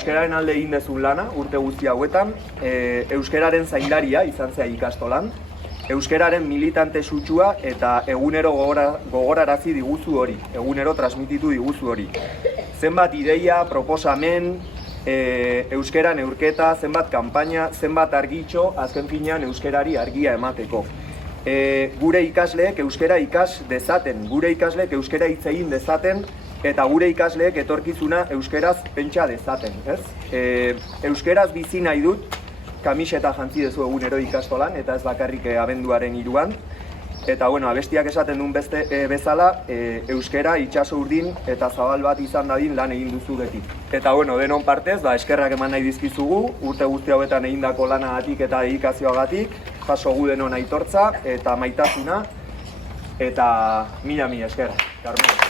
euskararen alde egin dezun lana, urte guzti hauetan, euskararen zaindaria izan zea ikastolan, euskararen militante sutsua eta egunero gogorarazi diguzu hori, egunero transmititu diguzu hori. Zenbat ideia, proposamen, euskara neurketa, zenbat kanpaina, zenbat argitxo, azken finean euskarari argia emateko. Gure ikasleek euskara ikas dezaten, gure ikasleek euskara hitz egin dezaten, eta gure ikasleek etorkizuna euskaraz pentsa dezaten, ez? Euskaraz bizi nahi dut, kamiseta jantzi dezu egunero ikastolan, eta ez bakarrik abenduaren 3an. Eta, bueno, abestiak esaten duen bezala, euskara itxaso urdin eta zabal bat izan dadin lan egin duzu beti. Eta, bueno, denon partez, eskerrak eman nahi dizkizugu, urte guzti hauetan egindako lanagatik eta dedikazioagatik, jaso gu denon aitortza eta maitasuna, eta mila esker. Carmen.